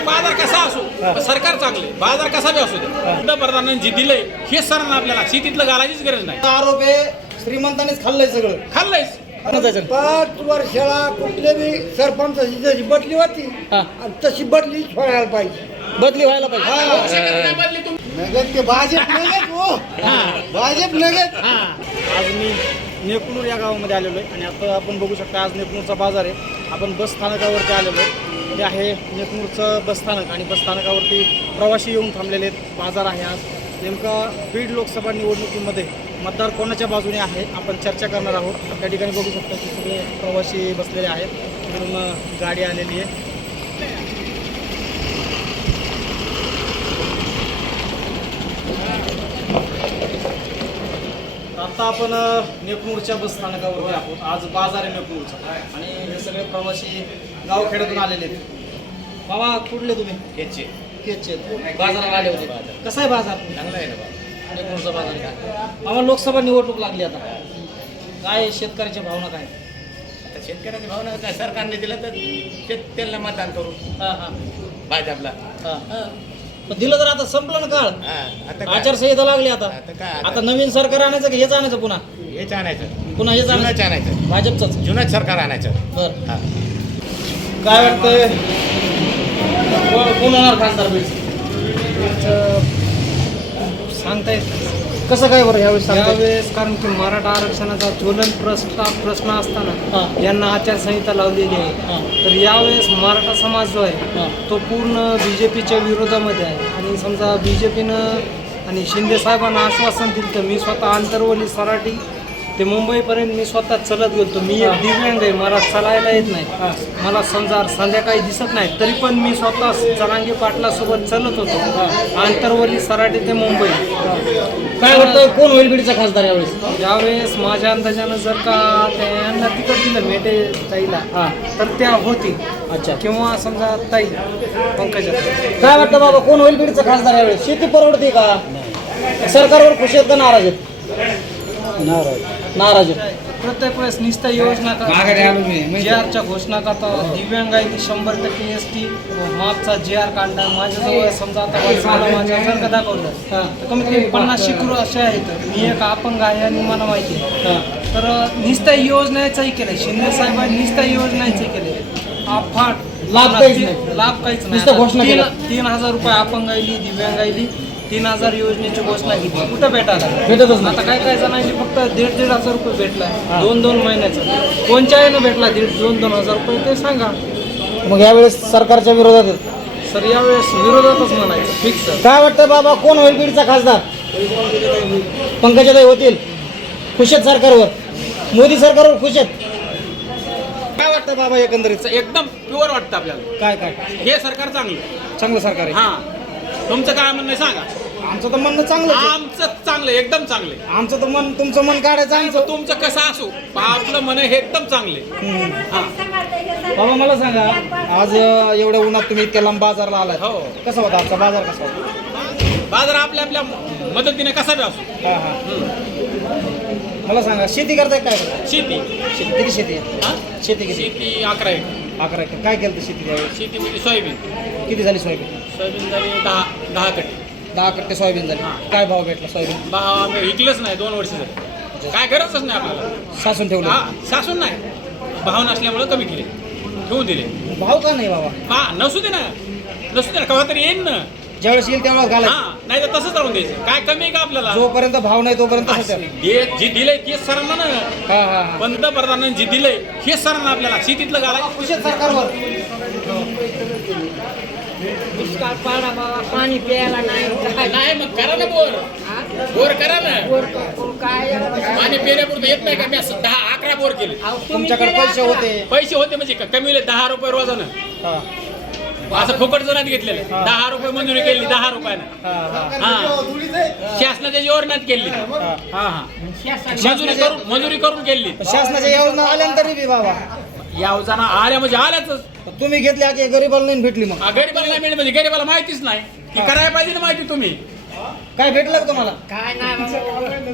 बाजार कसा असो पण सरकार चांगले, बाजार कसा बी असू दे, पंतप्रधानांनी जे दिलंय हे सरांना आपल्याला शेतीतलं घालायचीच गरज नाही. आरोप आहे श्रीमंतांनीच खाल्लंय सगळं. खाल्लंयच. 5 वर्षाला कुठले बी सरपंचाची जशी बदली होती आणि तशी बदली व्हायला पाहिजे. बदली व्हायला पाहिजे. नगद ते भाजप नगद हो, भाजप नगद. आज मी नेकनूर या गावामध्ये आलेलो आहे आणि आता आपण बघू शकता आज नेकनूरचा बाजार आहे. आपण बस स्थानकावरती आलेलो आहे. हे आहे नेकनूरचं बस स्थानक आणि बस स्थानकावरती प्रवासी येऊन थांबलेले आहेत. बाजार आहे आज. नेमका बीड लोकसभा निवडणुकीमध्ये मतदार कोणाच्या बाजूने आहे आपण चर्चा करणार आहोत. त्या ठिकाणी बघू शकता की सगळे प्रवासी बसलेले आहेत. तिकडून गाडी आलेली आहे. आता आपण नेकनूरच्या बस स्थानकावरती आहोत. आज बाजार आहे नेकनूरचा आणि हे सगळे प्रवासी गावखेड्यातून आलेले आहेत. बाबा कुठले तुम्ही? केचे बाजाराला आले होते. कसा आहे बाजार? चांगलं आहे ना बाजार. नेकनूरचा बाजार काय बाबा लोकसभा निवडणूक लागली आता काय शेतकऱ्याच्या भावना काय? आता शेतकऱ्याची भावना काय सरकारने दिलं तर त्यांना मतदान करू. हां हां भाजपला. हां दिलं तर आता संपलं ना काळ. आता काय? आचारसंहिता लागली आता. आता काय आता? आता नवीन सरकार आणायचं का हेच आणायचं पुन्हा? हेच आणायचं. पुन्हा हेच जुनंच आणायचं. भाजपचंच. जुनंच सरकार आणायचं. बरं हा. काय वाटतंय कोण होणार खासदार बीड? सांगता येत नाही. कसं काय बरं यावेळेस सांगता येईल? यावेळेस कारण की मराठा आरक्षणाचा ज्वलन प्रश्न असताना हां. यांना आचारसंहिता लावलेली आहे. हां. तर यावेळेस मराठा समाज जो आहे हां. तो पूर्ण BJPच्या विरोधामध्ये आहे आणि समजा BJPनं आणि शिंदे साहेबांना आश्वासन दिलं तर मी स्वतः आंतरवली सराटी ते मुंबईपर्यंत मी स्वतः चलत गेलो. मी एक दिव्यांग आहे, मला चालायला येत नाही. मला समजा संध्याकाळी दिसत नाही तरी पण मी स्वतः जरांगे पाटलासोबत चलत होतो आंतरवली सराटी ते मुंबई. काय वाटतंय कोण होईल बीडचा खासदार यावेळेस? यावेळेस माझ्या अंदाजानं जर का त्यांना तिकट दिलं मेटे ताईला हां. तर त्या होती. अच्छा. किंवा समजा ताई पंकजा. काय वाटतं बाबा कोण होईल बीडचा खासदार यावेळेस? शेती परवडते का? सरकारवर खुश आहेत का नाराज आहेत? नाराज आहेत. प्रत्येक वेळेस निस्ता योजना JR घोषणा करता दिव्यांग आहे ती 100% ST मागचा JR काढला. माझ्याजवळ समजा आता वर्षाला माझ्या जर का दाखवलं तर कमीत कमी 50 शिकरू असे आहेत. मी एक अपंग आहे आणि मला माहिती आहे. तर निस्ता योजनेचंही केलं शिंदे साहेबांनी निस्ता योजनेचंही केले अफाट लाभ काहीच नाही. लाभ काहीच नुसतं घोषणा नाही. केलं. 3,000 रुपये अपंग आली दिव्यांग आली 3,000 योजनेची घोषणा केली. कुठं भेटायला भेटतच नाही. आता काय काय जणांनी फक्त 1,500 रुपये भेटलाय 2-2 महिन्याचं. कोणच्या यानं भेटला 1,500-2,000 हजार रुपये ते सांगा. मग यावेळेस सरकारच्या विरोधात आहेत. सर यावेळेस विरोधातच म्हणायचं फिक्स. काय वाटतं बाबा कोण होईल बीडचा खासदार? पंकजाताई होतील. खुश आहेत सरकारवर? मोदी सरकारवर खुश आहेत? काय वाटतं बाबा एकंदरीत? एकदम प्युअर वाटतं आपल्याला. काय काय हे सरकार चांगलं. चांगलं सरकार आहे. हा. तुमचं काय म्हणणं आहे सांगा. आमचं तर म्हणणं चांगलं आहे. आमचं चांगलं, एकदम चांगले. आमचं तर मन तुमचं मन काढायचं आमचं. तुमचं कसं असो आपलं मन हे एकदम चांगले. हा. बाबा मला सांगा आज एवढ्या उन्हात तुम्ही इतक्या लांब बाजारला आलाय. हो. कसा होता आजचा बाजार? कसा होता? बाजार आपल्या आपल्या मदतीने कसा बी असो. हा हा. मला सांगा शेती करताय काय करताय? शेती. शेती किती शेती आहे? हा? शेती किती? शेती 11 एकर. 11 एकर. काय केलं शेती त्यावेळेस? शेतीमध्ये सोयाबीन. किती झाली सोयाबीन? सोयाबीन झाली 10 कट्टे. 10 कट्टे सोयाबीन झाली. हा. काय भाव भेटला सोयाबीन? आम्ही विकलंच नाही 2 वर्ष झाली. काय गरजच नाही आपल्याला. सासून ठेवलं? हा सासून नाही, भाव नसल्यामुळे कमी केले, ठेवून दिले. भाव का नाही बाबा? हा नसू दे ना केव्हा तरी येईन ना. ज्यावेळेस येईल त्यावेळेस घालायचं. हा नाही तर तसंच राहून द्यायचं. काय कमी आहे का आपल्याला? जोपर्यंत भाव नाही तोपर्यंत तसंच आहे. जे दिलंय तेच सरांना ना. हा हा हा. पंतप्रधानांनी जे दिलंय हेच सरांना आपल्याला शेतीतलं घालायचं. खुश आहेत सरकारवर? दुष्काळ पाडा बाबा पाणी प्यायला नाही. नाही मग करा ना बोर करा ना. काय पाणी पिण्यापुरतं येत नाही का? मी 10-11 बोर केले. तुमच्याकडे पैसे होते? पैसे होते म्हणजे कमी 10 रुपये रोजानं. हा असं फुकट जणात घेतलेलं. 10 रुपये मंजुरी केली 10 रुपयानं. हा हा. हा शासनाच्या योजनात केली. हा हा मंजुरी करून केली. शासनाच्या योजना आल्यानंतरी बी बाबा योजना आल्या म्हणजे आल्याच. तुम्ही घेतल्या की गरीबाला नाही भेटली? मग गरीबाला नाही मिळेल म्हणजे गरीबाला माहितीच नाही की करायला पाहिजे ना माहिती. तुम्ही काय भेटलं का तुम्हाला? काय नाही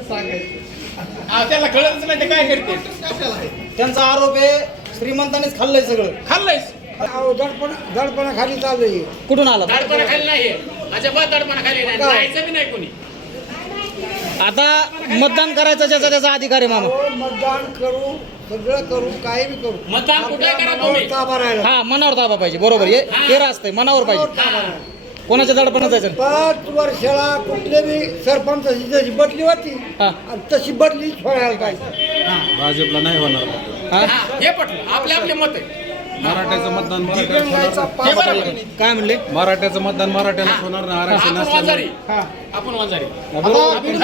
त्याला कळतच नाही ते काय करते. त्यांचा आरोप आहे श्रीमंतांनीच खाल्लंय सगळं. खाल्लंयच. अहो, दडपणाखाली चालू आहे. कुठून आला दडपणाखाली नाही अजिबात दडपणाखाली नाही जायचं बी नाही कोणी आता मतदान करायचं ज्याचा त्याचा अधिकार आहे मामा. अहो, मतदान करू, सगळं करू, काही बी करू. मतदान कुठे करा आपल्या तुम्ही. मनावर ताबा राहिला. हा मनावर ताबा पाहिजे बरोबर हे रास्त आहे मनावर पाहिजे. कोणाच्या दडपणात जायचं नाही. 5 वर्षाला कुठले बी सरपंचाची जशी बदली होती हा. आणि तशी बदली व्हायला पाहिजे. भाजपला नाही होणार हा? हे पटलं आपले आपले मत आहे मराठ्याचं मतदान हे बरोबर. काय म्हणले मराठ्याचं मतदान मराठ्यालाच होणार ना आरक्षण आपण वांजारी असल्यामुळे. आपण वांजारी बीड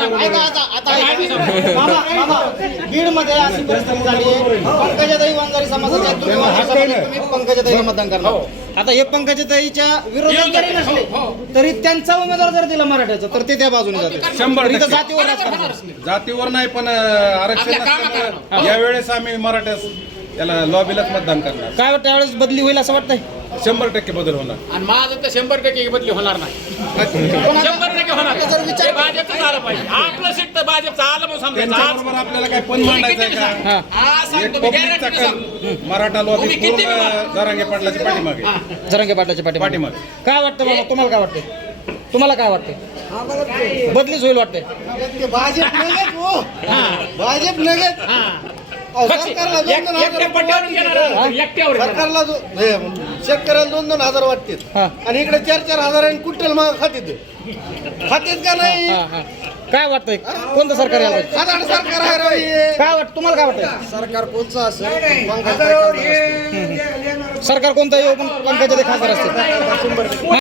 मध्ये अशी परिस्थिती झाली आहे पंकजाताई वंजारी समाजाचे आहेत. तुम्ही वंजारी समाजाचे, तुम्ही पंकजाताईला मतदान करणार. आता हे पंकजाताईच्या विरोधात जरी नसले तरी त्यांचा उमेदवार जर दिला मराठ्याचा तर ते त्या बाजूने जाते. 100% इथं जातीवर राजकारण. जातीवर नाही पण आरक्षण आपल्या कामात असल्यामुळे यावेळेस आम्ही मराठ्यास त्याला लॉबीलाच मतदान करणार. काय वाटतं यावेळेस बदली होईल असं वाटतंय? 100% बदल होणार. आणि माझं तर 100% बदली होणार नाही 100% होणार हे भाजपचं झालं पाहिजे आपलं सीट तर भाजपचं आलं म्हणून समजायचं त्यांच्याबरोबर आपल्याला काय पण मांडायचं आहे का? हा आज एक सांगतो मी पब्लिकचा guarantee सांगतो. मराठा लॉबी तुम्ही किती पूर्ण बी जरांगे पाटलाच्या पाठीमागे. जरंगे पाटलाच्या पाठीमागे. काय वाटतं बाबा तुम्हाला काय वाटतंय? तुम्हाला काय वाटतंय? आम्हाला ते- बदलीच होईल वाटतंय? ते भाजप नगत हो. भाजप नगत. अहो, सरकारला दोन- दोन एकट्या हजार पट्ट्यावरून घेणार एकट्यावर घेणार. सरकारला शेतकऱ्याला 2-2 हजार वाटतात हा. आणि इकडे 4-4 हजार क्विंटल मग खातेत का नाही? हा, हा. काय वाटतंय कोणतं सरकार यायला पाहिजे? साधारण सरकार आहे राव हे. काय वाटतं तुम्हाला काय वाटतंय? सरकार कोणचं असेल सरकार कोणतं येऊ पण पंकजाताई खासदार असतील.